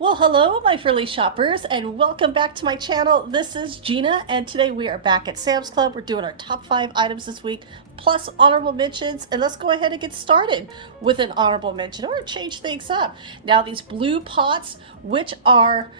Well, hello, my frilly shoppers, and welcome back to my channel. This is Gina, and today we are back at Sam's Club. We're doing our top 5 items this week, plus honorable mentions, and let's go ahead and get started with an honorable mention or change things up. Now, these blue pots, which are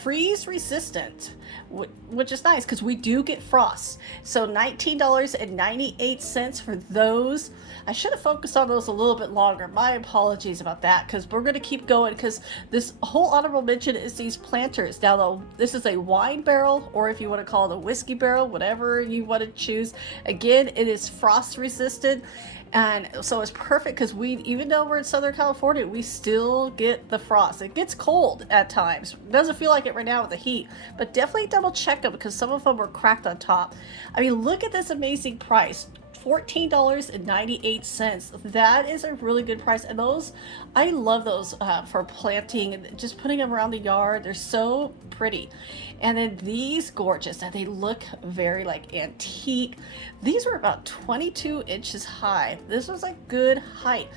freeze resistant, which is nice because we do get frost. So $19.98 for those. I should have focused on those a little bit longer. My apologies about that, because we're going to keep going because this whole honorable mention is these planters. Now, though, this is a wine barrel, or if you want to call it a whiskey barrel, whatever you want to choose. Again, it is frost resistant. And so it's perfect because even though we're in Southern California, we still get the frost. It gets cold at times. It doesn't feel like it right now with the heat, but definitely double check them because some of them were cracked on top. I mean, look at this amazing price. $14.98. That is a really good price. And those, I love those for planting and just putting them around the yard. They're so pretty. And then these gorgeous, and they look very like antique. These were about 22 inches high. This was a good height.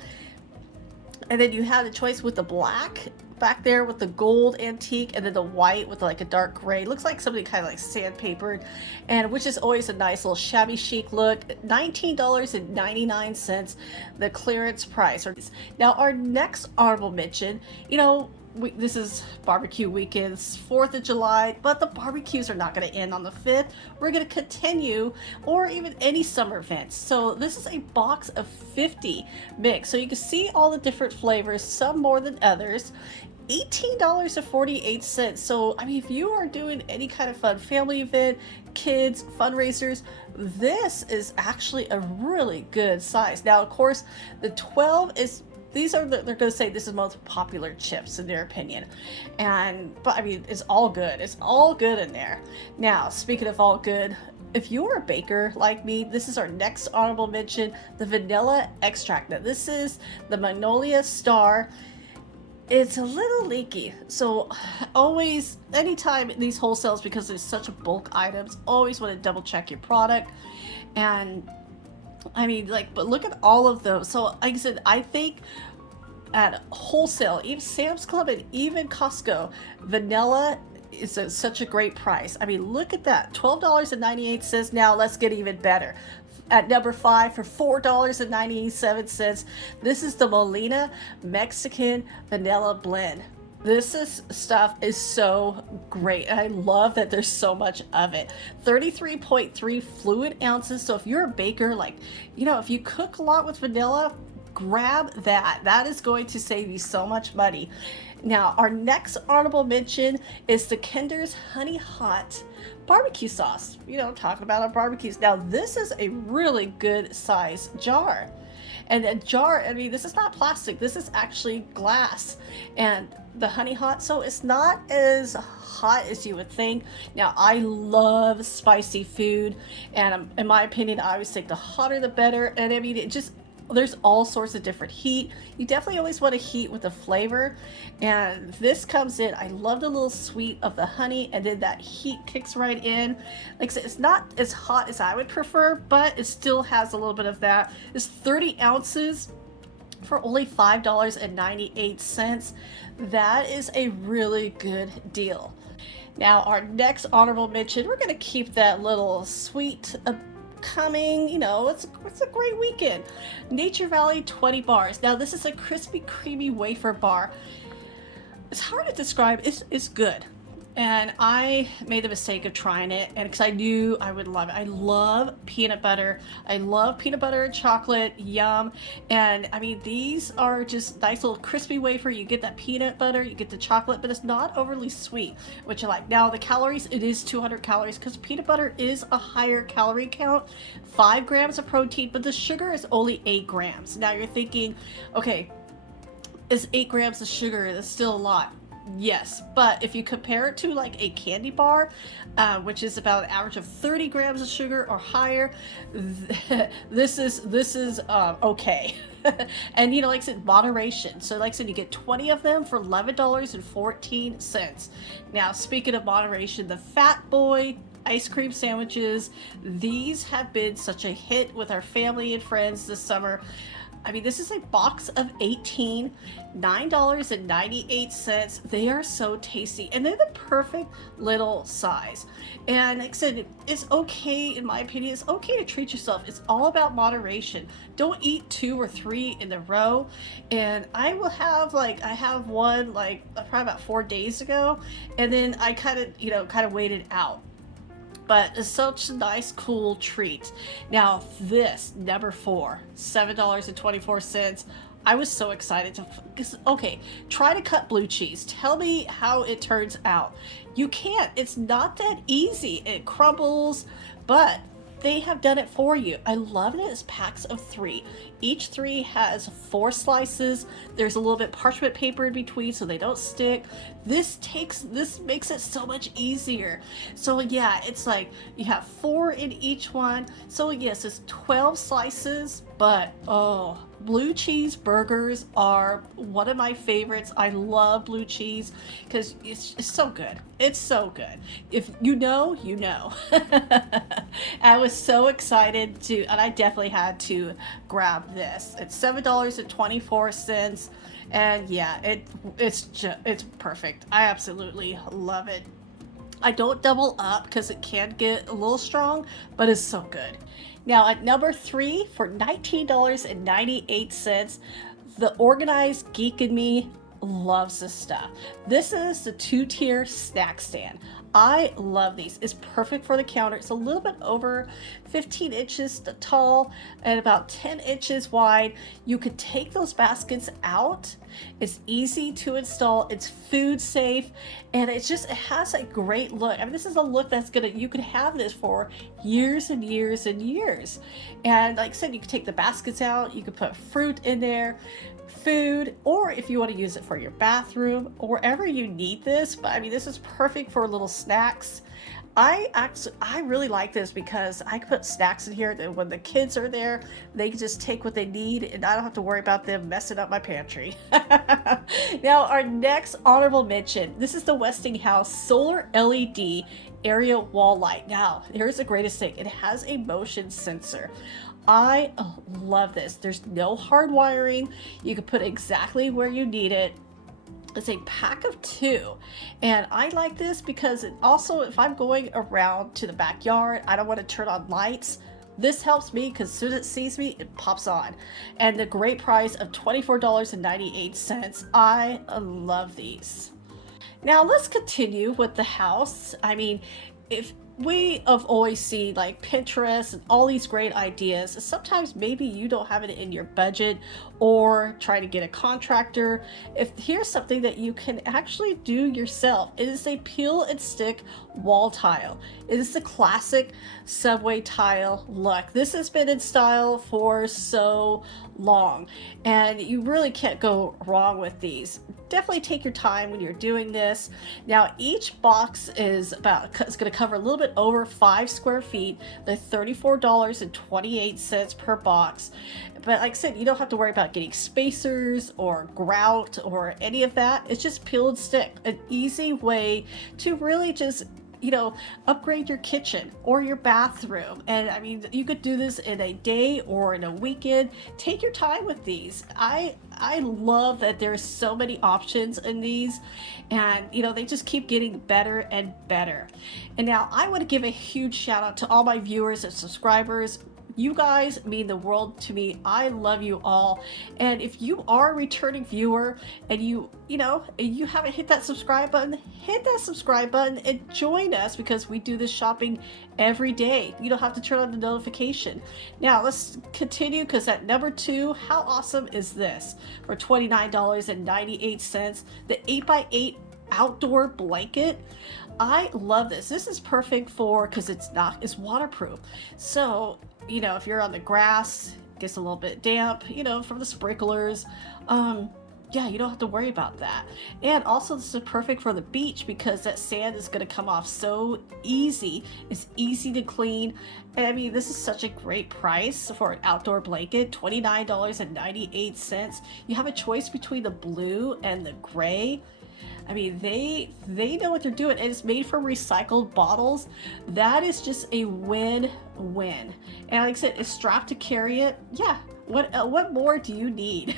And then you have the choice with the black back there with the gold antique, and then the white with like a dark gray. Looks like something kind of like sandpapered, and which is always a nice little shabby chic look. $19.99, the clearance price. Now our next honorable mention, this is barbecue weekends, 4th of July, but the barbecues are not going to end on the 5th. We're going to continue, or even any summer events. So this is a box of 50 mix. So you can see all the different flavors, some more than others. $18.48. So, I mean, if you are doing any kind of fun family event, kids, fundraisers, this is actually a really good size. Now, of course, the 12 is they're going to say this is most popular chips in their opinion. But I mean, it's all good. It's all good in there. Now, speaking of all good, if you're a baker like me, this is our next honorable mention, the vanilla extract. Now, this is the Magnolia Star. It's a little leaky, so always, anytime these wholesales, because there's such a bulk items, always want to double check your product. And I mean, but look at all of those. So like I said, I think at wholesale, even Sam's Club and even Costco, vanilla is such a great price. I mean, look at that, $12.98. Now let's get even better. At number 5 for $4.97, this is the Molina Mexican Vanilla Blend. This stuff is so great. I love that there's so much of it. 33.3 fluid ounces. So if you're a baker, if you cook a lot with vanilla, grab that. That is going to save you so much money. Now, our next honorable mention is the Kinder's Honey Hot barbecue sauce. Talking about our barbecues. Now, this is a really good size jar. And a jar, I mean, this is not plastic. This is actually glass. And the Honey Hot, so it's not as hot as you would think. Now, I love spicy food. And in my opinion, I always think the hotter the better. And I mean, there's all sorts of different heat. You definitely always want to heat with the flavor. And this comes in, I love the little sweet of the honey, and then that heat kicks right in. Like I said, it's not as hot as I would prefer, but it still has a little bit of that. It's 30 ounces for only $5.98. That is a really good deal. Now, our next honorable mention, we're going to keep that little sweet coming, it's a great weekend. Nature Valley 20 bars. Now, this is a crispy, creamy wafer bar. It's hard to describe. It's good. And I made the mistake of trying it, and because I knew I would love it. I love peanut butter. I love peanut butter and chocolate. Yum. And I mean, these are just nice little crispy wafer. You get that peanut butter, you get the chocolate, but it's not overly sweet, which I like. Now, the calories, it is 200 calories because peanut butter is a higher calorie count. 5 grams of protein, but the sugar is only 8 grams. Now, you're thinking, okay, is 8 grams of sugar? That's still a lot. Yes, but if you compare it to like a candy bar, which is about an average of 30 grams of sugar or higher, this is okay. And like I said, moderation. So like I said, you get 20 of them for $11.14. Now, speaking of moderation, the Fat Boy ice cream sandwiches, these have been such a hit with our family and friends this summer. I mean, this is a box of 18, $9.98. They are so tasty and they're the perfect little size. And like I said, it's okay, in my opinion, it's okay to treat yourself. It's all about moderation. Don't eat 2 or 3 in a row. And I will have I have one probably about 4 days ago, and then I kind of waited out, but it's such a nice, cool treat. Now, this number 4, $7.24. I was so excited to, okay, try to cut blue cheese. Tell me how it turns out. You can't. It's not that easy. It crumbles, but they have done it for you. I love it. It's packs of 3. Each 3 has 4 slices. There's a little bit parchment paper in between so they don't stick. This makes it so much easier. So yeah, it's like you have 4 in each one. So yes, it's 12 slices, but oh, blue cheese burgers are one of my favorites. I love blue cheese because it's so good. It's so good. If you know, you know. I was so excited to, and I definitely had to grab this. It's $7.24, and yeah, it's perfect. I absolutely love it. I don't double up because it can get a little strong, but it's so good. Now at number 3 for $19.98, the Organized Geek in Me loves this stuff. This is the 2-tier snack stand. I love these. It's perfect for the counter. It's a little bit over 15 inches tall and about 10 inches wide. You could take those baskets out. It's easy to install. It's food safe, and it has a great look. I mean, this is a look you could have this for years and years and years. And like I said, you could take the baskets out. You could put fruit in there, food, or if you want to use it for your bathroom or wherever you need this. But I mean, this is perfect for little snacks. I really like this because I can put snacks in here that when the kids are there, they can just take what they need and I don't have to worry about them messing up my pantry. Now, our next honorable mention, this is the Westinghouse Solar LED Area Wall Light. Now, here's the greatest thing. It has a motion sensor. I love this. There's no hard wiring. You can put it exactly where you need it. It's a pack of 2, and I like this because it also, if I'm going around to the backyard, I don't want to turn on lights. This helps me because as soon as it sees me, it pops on. And the great price of $24.98. I love these. Now let's continue with the house. I mean, if we have always seen like Pinterest and all these great ideas, sometimes maybe you don't have it in your budget or try to get a contractor. If here's something that you can actually do yourself, it is a peel and stick wall tile. It is the classic subway tile look. This has been in style for so long, and you really can't go wrong with these. Definitely take your time when you're doing this. Now, each box is going to cover a little bit over 5 square feet. They're $34.28 per box. But like I said, you don't have to worry about getting spacers or grout or any of that. It's just peel and stick. An easy way to really just upgrade your kitchen or your bathroom. And I mean, you could do this in a day or in a weekend. Take your time with these. I love that there's so many options in these, and they just keep getting better and better. And now I want to give a huge shout out to all my viewers and subscribers. You guys mean the world to me. I love you all. And if you are a returning viewer and you haven't hit that subscribe button, hit that subscribe button and join us because we do this shopping every day. You don't have to turn on the notification. Now let's continue because at number 2, how awesome is this? For $29.98, the 8x8 outdoor blanket. I love this. This is perfect because it's waterproof. So, if you're on the grass, it gets a little bit damp, from the sprinklers. Yeah, you don't have to worry about that. And also this is perfect for the beach because that sand is going to come off so easy. It's easy to clean. And I mean, this is such a great price for an outdoor blanket, $29.98. You have a choice between the blue and the gray. I mean, they know what they're doing, and it's made from recycled bottles. That is just a win-win. And like I said, it's strapped to carry it. Yeah, What more do you need?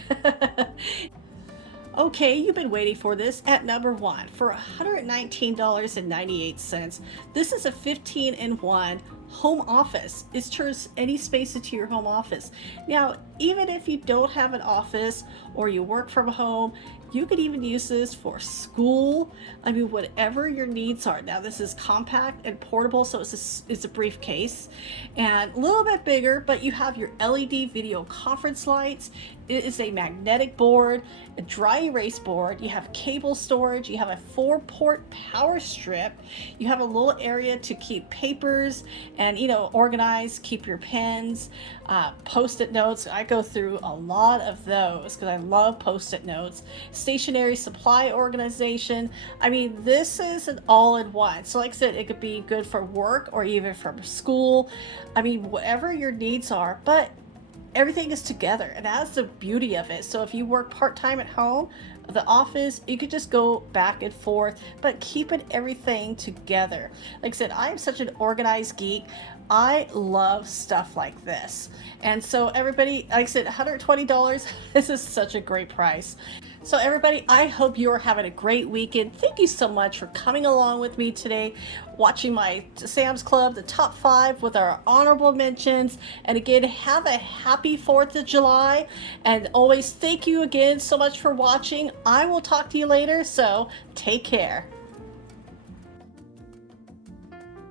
Okay, you've been waiting for this. At number one, for $119.98, this is a 15-in-1 home office. It turns any space into your home office. Now, even if you don't have an office or you work from home, you could even use this for school. I mean, whatever your needs are. Now, this is compact and portable, so it's a briefcase and a little bit bigger, but you have your LED video conference lights. It is a magnetic board, a dry erase board. You have cable storage. You have a 4-port power strip. You have a little area to keep papers and, organize, keep your pens, post-it notes. I go through a lot of those because I love post-it notes. Stationary supply organization. I mean, this is an all-in-one. So like I said, it could be good for work or even from school. I mean, whatever your needs are, but everything is together, and that's the beauty of it. So if you work part-time at home, the office, you could just go back and forth, but keeping everything together. Like I said, I am such an organized geek. I love stuff like this. And so everybody, like I said, $120, this is such a great price. So everybody, I hope you're having a great weekend. Thank you so much for coming along with me today, watching my Sam's Club, the top 5 with our honorable mentions. And again, have a happy 4th of July. And always thank you again so much for watching. I will talk to you later, so take care.